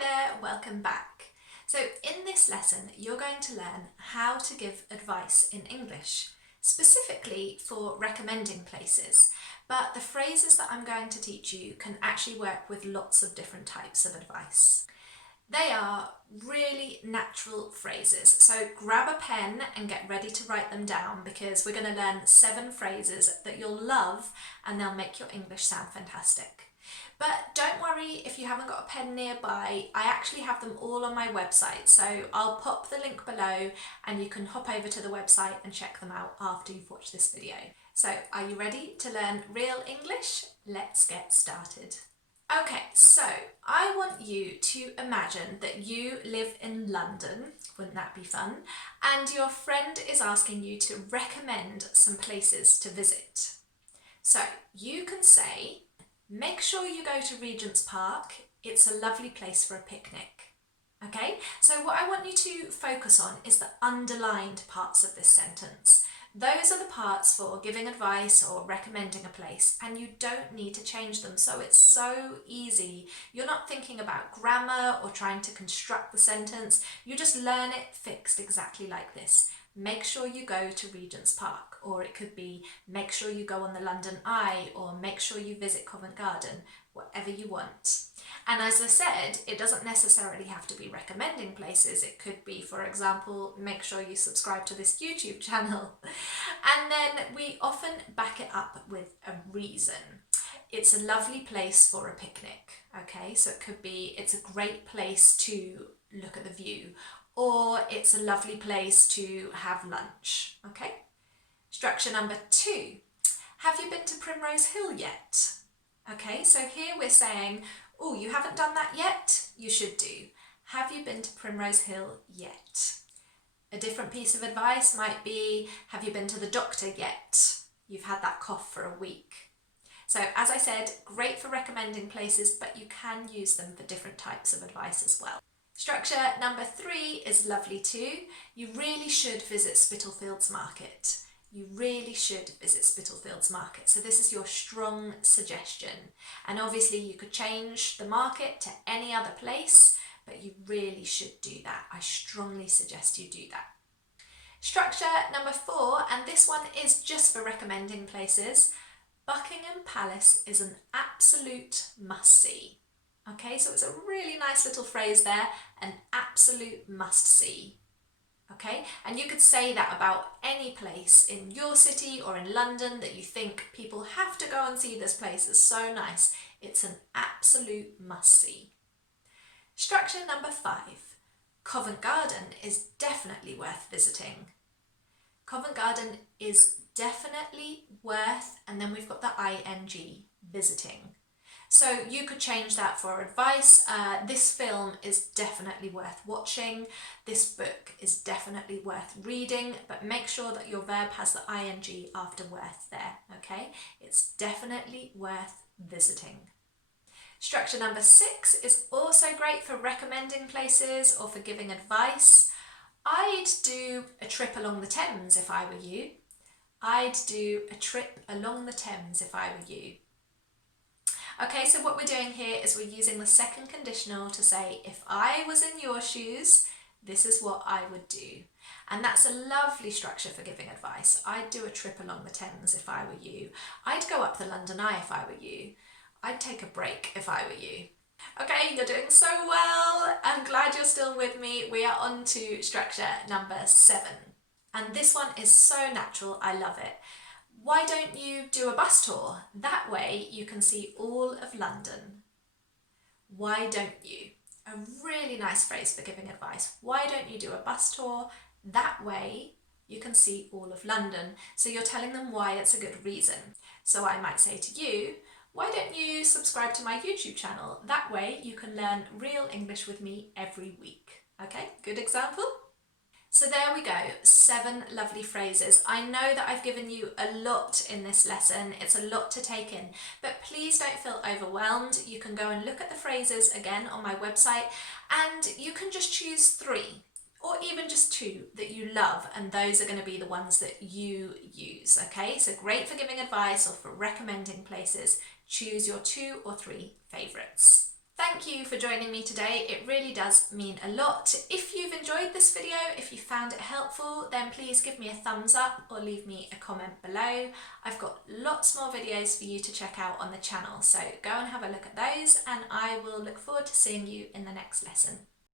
there, welcome back. So in this lesson, you're going to learn how to give advice in English, specifically for recommending places. But the phrases that I'm going to teach you can actually work with lots of different types of advice. They are really natural phrases, so grab a pen and get ready to write them down because we're going to learn 7 phrases that you'll love and they'll make your English sound fantastic. But don't worry if you haven't got a pen nearby, I actually have them all on my website, so I'll pop the link below and you can hop over to the website and check them out after you've watched this video. So are you ready to learn real English? Let's get started. Okay, so I want you to imagine that you live in London, wouldn't that be fun? And your friend is asking you to recommend some places to visit. So you can say, make sure you go to Regent's Park, it's a lovely place for a picnic. Okay, so what I want you to focus on is the underlined parts of this sentence. Those are the parts for giving advice or recommending a place, and you don't need to change them, so it's so easy. You're not thinking about grammar or trying to construct the sentence, you just learn it fixed exactly like this. Make sure you go to Regent's Park, or it could be make sure you go on the London Eye, or make sure you visit Covent Garden, whatever you want. And as I said, it doesn't necessarily have to be recommending places. It could be, for example, make sure you subscribe to this YouTube channel. And then we often back it up with a reason. It's a lovely place for a picnic, okay? So it could be, it's a great place to look at the view, or it's a lovely place to have lunch, okay? Structure number 2. Have you been to Primrose Hill yet? Okay, so here we're saying, oh, you haven't done that yet? You should do. Have you been to Primrose Hill yet? A different piece of advice might be, have you been to the doctor yet? You've had that cough for a week. So as I said, great for recommending places, but you can use them for different types of advice as well. Structure number 3 is lovely too. You really should visit Spitalfields Market. You really should visit Spitalfields Market. So this is your strong suggestion. And obviously you could change the market to any other place, but you really should do that. I strongly suggest you do that. Structure number 4, and this one is just for recommending places. Buckingham Palace is an absolute must-see. Okay, so it's a really nice little phrase there, an absolute must-see. Okay, and you could say that about any place in your city or in London that you think people have to go and see this place. It's so nice. It's an absolute must-see. Structure number 5. Covent Garden is definitely worth visiting. Covent Garden is definitely worth, and then we've got the ing, visiting. So you could change that for advice. This film is definitely worth watching. This book is definitely worth reading, but make sure that your verb has the ing after worth there, okay? It's definitely worth visiting. Structure number 6 is also great for recommending places or for giving advice. I'd do a trip along the Thames if I were you. I'd do a trip along the Thames if I were you. Okay, so what we're doing here is we're using the second conditional to say, if I was in your shoes, this is what I would do. And that's a lovely structure for giving advice. I'd do a trip along the Thames if I were you. I'd go up the London Eye if I were you. I'd take a break if I were you. Okay, you're doing so well. I'm glad you're still with me. We are on to structure number 7. And this one is so natural, I love it. Why don't you do a bus tour? That way you can see all of London. Why don't you? A really nice phrase for giving advice. Why don't you do a bus tour? That way you can see all of London. So you're telling them why it's a good reason. So I might say to you, why don't you subscribe to my YouTube channel? That way you can learn real English with me every week. Okay, good example? So there we go, 7 lovely phrases. I know that I've given you a lot in this lesson, it's a lot to take in, but please don't feel overwhelmed. You can go and look at the phrases again on my website, and you can just choose 3 or even just 2 that you love, and those are going to be the ones that you use, okay? So great for giving advice or for recommending places. Choose your 2 or 3 favourites. Thank you for joining me today. It really does mean a lot. If you've enjoyed this video, if you found it helpful, then please give me a thumbs up or leave me a comment below. I've got lots more videos for you to check out on the channel, so go and have a look at those, and I will look forward to seeing you in the next lesson.